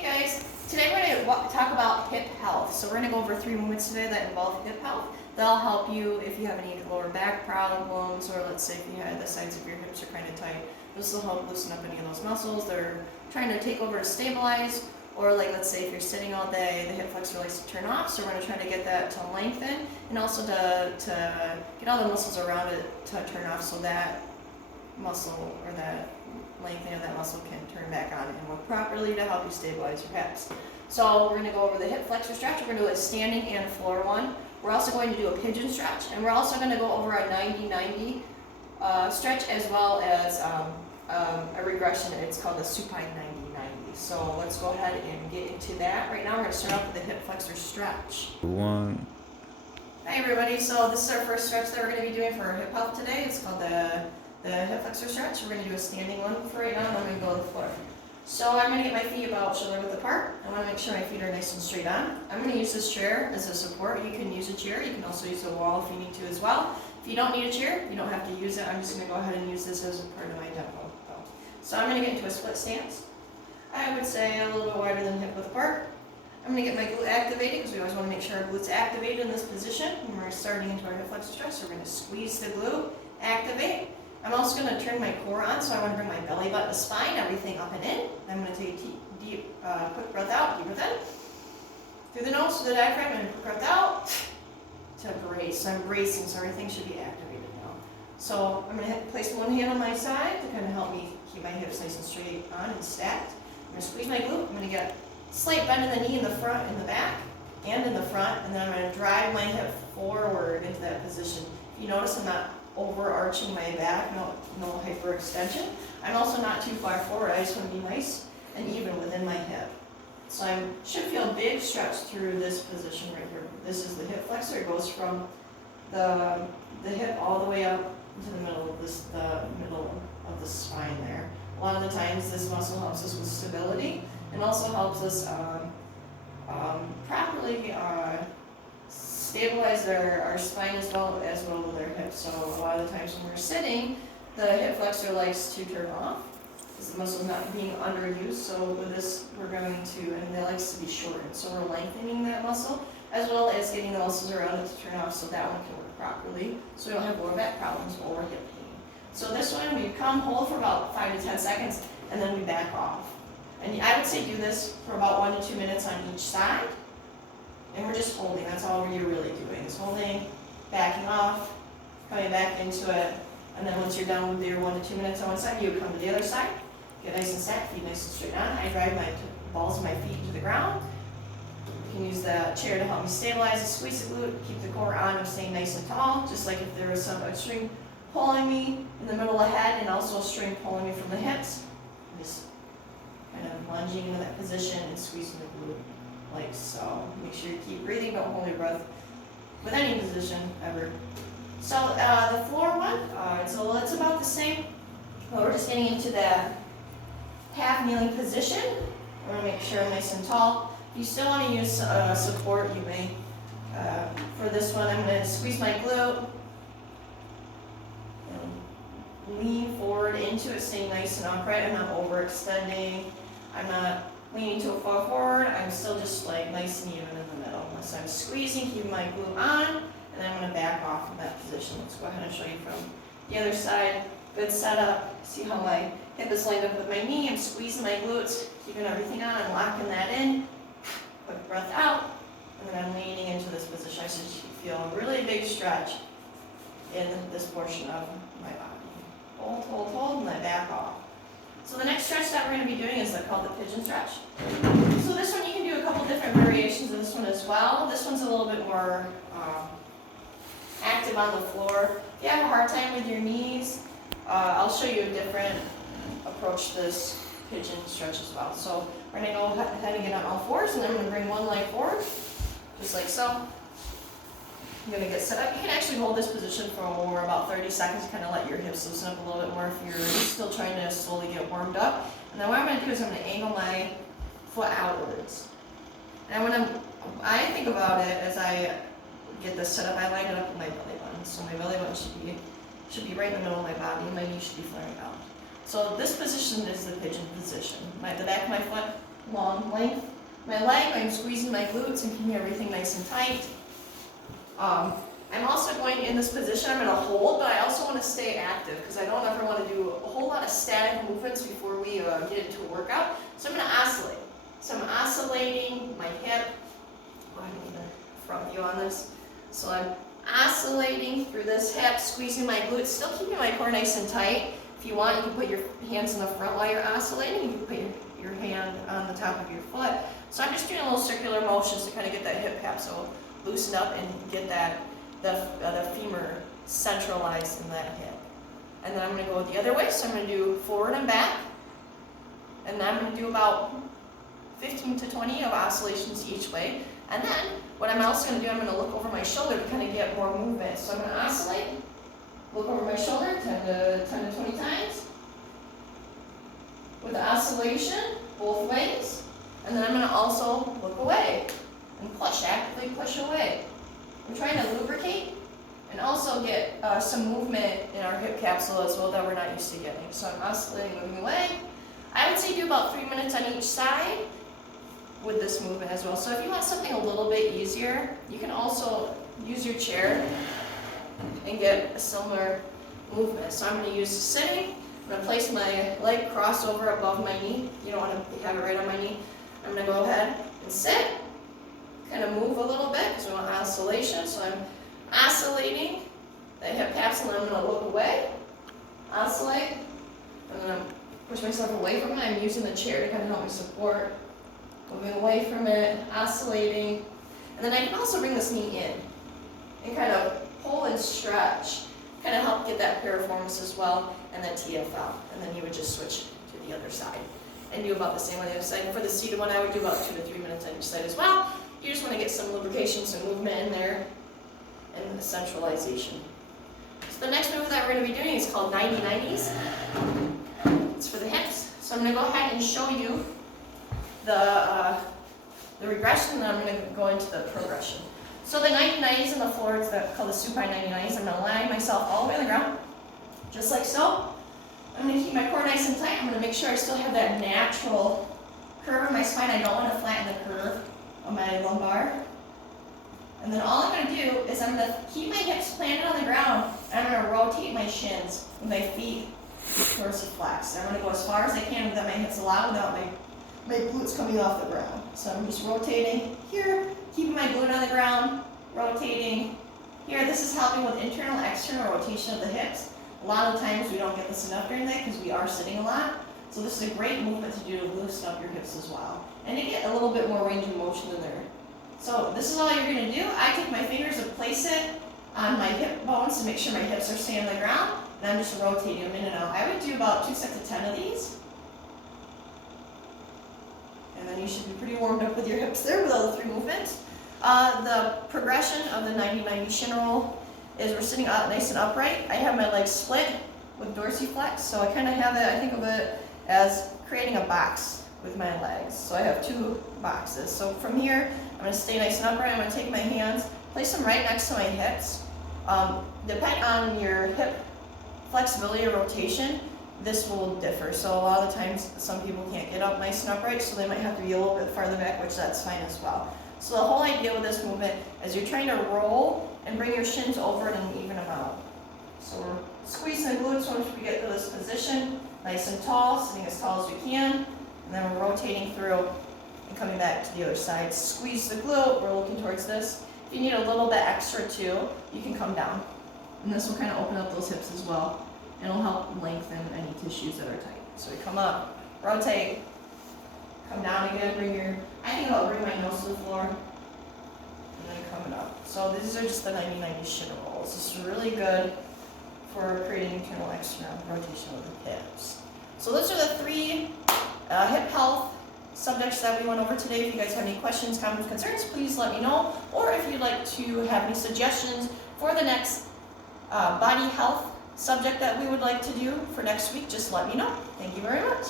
Hey guys, today we're going to talk about hip health. So we're going to go over 3 movements today that involve hip health. That'll help you if you have any lower back problems, or let's say if you had the sides of your hips are kind of tight. This will help loosen up any of those muscles that are trying to take over to stabilize, or like let's say if you're sitting all day, the hip flexor likes to turn off, so we're going to try to get that to lengthen and also to get all the muscles around it to turn off so that muscle or that lengthening of that muscle can turn back on and work properly to help you stabilize your hips. So we're going to go over the hip flexor stretch. We're going to do a standing and floor one. We're also going to do a pigeon stretch, and we're also going to go over a 90-90 stretch as well as a regression. It's called the supine 90-90. So let's go ahead and get into that. Right now we're going to start off with the hip flexor stretch. One. Hi everybody, so this is our first stretch that we're going to be doing for our hip health today. It's called the hip flexor stretch. We're going to do a standing one for right now, and then we're going to go to the floor. So I'm going to get my feet about shoulder width apart. I want to make sure my feet are nice and straight on. I'm going to use this chair as a support. You can use a chair. You can also use a wall if you need to as well. If you don't need a chair, you don't have to use it. I'm just going to go ahead and use this as a part of my demo. So I'm going to get into a split stance. I would say a little bit wider than hip width apart. I'm going to get my glute activated because we always want to make sure our glute's activated in this position when we're starting into our hip flexor stretch. So we're going to squeeze the glute, activate. I'm also going to turn my core on, so I want to bring my belly button to spine, everything up and in. I'm going to take a deep, quick breath out, deep breath in. Through the nose to the diaphragm, and quick breath out to brace. So I'm bracing, so everything should be activated now. So I'm going to place one hand on my side to kind of help me keep my hips nice and straight on and stacked. I'm going to squeeze my glute. I'm going to get a slight bend in the knee in the front, in the back, and in the front, and then I'm going to drive my hip forward into that position. If you notice, I'm not overarching my back, no hyperextension. I'm also not too far forward. I just want to be nice and even within my hip. So I should feel a big stretch through this position right here. This is the hip flexor. It goes from the hip all the way up into the middle of the spine there. A lot of the times this muscle helps us with stability and also helps us properly stabilize our spine as well with our hips. So a lot of the times when we're sitting, the hip flexor likes to turn off because the muscle is not being underused. So with this, we're going to, and it likes to be shortened. So we're lengthening that muscle as well as getting the muscles around it to turn off so that one can work properly. So we don't have lower back problems or hip pain. So this one, we come hold for about 5 to 10 seconds and then we back off. And I would say do this for about 1 to 2 minutes on each side. And we're just holding, that's all you're really doing, is holding, backing off, coming back into it, and then once you're done with your 1 to 2 minutes on one side, you come to the other side, get nice and stacked, feet nice and straight on. I drive my balls of my feet to the ground. You can use the chair to help me stabilize and squeeze the glute, keep the core on and staying nice and tall, just like if there was a string pulling me in the middle of the head and also a string pulling me from the hips. Just kind of lunging into that position and squeezing the glute. Like so. Make sure you keep breathing, don't hold your breath with any position ever. So the floor one, so it's about the same, but we're just getting into that half kneeling position. We're going to make sure I'm nice and tall. If you still want to use support, you may. For this one, I'm going to squeeze my glute and lean forward into it, staying nice and upright. I'm not overextending. I'm not leaning too far forward, I'm still just like nice and even in the middle. So I'm squeezing, keeping my glute on, and then I'm going to back off from that position. Let's go ahead and show you from the other side. Good setup. See how my hip is lined up with my knee. I'm squeezing my glutes, keeping everything on, and locking that in. Quick breath out, and then I'm leaning into this position. I should feel a really big stretch in this portion of my body. Hold, hold, hold, and then back off. So the next stretch that we're going to be doing is called the pigeon stretch. So this one you can do a couple different variations of this one as well. This one's a little bit more active on the floor. If you have a hard time with your knees, I'll show you a different approach to this pigeon stretch as well. So we're going to go ahead and get on all fours, and then I'm going to bring one leg forward, just like so. I'm going to get set up. You can actually hold this position for about 30 seconds, kind of let your hips loosen up a little bit more if you're still trying to slowly get warmed up. And then what I'm going to do is I'm going to angle my foot outwards. And when I think about it as I get this set up, I line it up with my belly button. So my belly button should be right in the middle of my body, and my knee should be flaring out. So this position is the pigeon position. The back of my foot long length. My leg, I'm squeezing my glutes and keeping everything nice and tight. I'm also going in this position, I'm going to hold, but I also want to stay active because I don't ever want to do a whole lot of static movements before we get into a workout. So I'm going to oscillate. So I'm oscillating my hip. Oh, I need a front view on this. So I'm oscillating through this hip, squeezing my glutes, still keeping my core nice and tight. If you want, you can put your hands in the front while you're oscillating. You can put your hand on the top of your foot. So I'm just doing a little circular motions to kind of get that hip capsule loosened up and get the femur centralized in that hip. And then I'm going to go the other way. So I'm going to do forward and back. And then I'm going to do about 15 to 20 of oscillations each way. And then what I'm also going to do, I'm going to look over my shoulder to kind of get more movement. So I'm going to oscillate, look over my shoulder 10 to 20 times. With the oscillation, both ways. And then I'm going to also look away and push, actively push away. I'm trying to lubricate and also get some movement in our hip capsule as well that we're not used to getting. So I'm oscillating, moving away. I would say do about 3 minutes on each side with this movement as well. So if you want something a little bit easier, you can also use your chair and get a similar movement. So I'm going to use sitting. I'm going to place my leg crossover above my knee. You don't want to have it right on my knee. I'm going to go ahead and sit, kind of move a little bit because we want oscillation. So I'm oscillating the hip capsule and I'm going to look away, oscillate. I'm going to push myself away from it. I'm using the chair to kind of help me support. Moving away from it, oscillating. And then I can also bring this knee in and kind of pull and stretch, kind of help get that piriformis as well and that TFL. And then you would just switch to the other side and do about the same on the other side. And for the seated one, I would do about 2 to 3 minutes on each side as well. You just want to get some lubrication, some movement in there, and the centralization. So the next move that we're going to be doing is called 90-90s. It's for the hips. So I'm going to go ahead and show you the regression, and then I'm going to go into the progression. So the 90-90s on the floor, it's called the supine 90-90s. I'm going to lie myself all the way on the ground, just like so. I'm going to keep my core nice and tight. I'm going to make sure I still have that natural curve in my spine. I don't want to flatten the curve of my lumbar. And then all I'm going to do is I'm going to keep my hips planted on the ground, and I'm going to rotate my shins with my feet towards the flex. I'm going to go as far as I can without my hips allowed, without my glutes coming off the ground. So I'm just rotating here, keeping my glute on the ground, rotating here. This is helping with internal and external rotation of the hips. A lot of times we don't get this enough during that because we are sitting a lot. So this is a great movement to do to loosen up your hips as well. And to get a little bit more range of motion in there. So this is all you're going to do. I take my fingers and place it on my hip bones to make sure my hips are staying on the ground. And I'm just rotating them in and out. I would do about 2 sets of 10 of these. And then you should be pretty warmed up with your hips there with all the 3 movements. The progression of the 90-90 shin roll is we're sitting up nice and upright. I have my legs split with dorsiflex, so I kind of have it, I think of it as creating a box with my legs. So I have 2 boxes. So from here, I'm going to stay nice and upright. I'm going to take my hands, place them right next to my hips. Depending on your hip flexibility or rotation, this will differ. So a lot of the times some people can't get up nice and upright, so they might have to be a little bit farther back, which that's fine as well. So the whole idea with this movement is you're trying to roll and bring your shins over and even them out. So we're squeezing the glutes once we get to this position, nice and tall, sitting as tall as we can, and then we're rotating through and coming back to the other side. Squeeze the glute, we're looking towards this. If you need a little bit extra too, you can come down. And this will kind of open up those hips as well. And it'll help lengthen any tissues that are tight. So we come up, rotate, come down again, I think I'll bring my nose to the floor, and then coming up. So these are just the 90-90 shin rolls. This is really good for creating internal and external rotation of the hips. So those are the 3 hip health subjects that we went over today. If you guys have any questions, comments, concerns, please let me know. Or if you'd like to have any suggestions for the next body health subject that we would like to do for next week, just let me know. Thank you very much.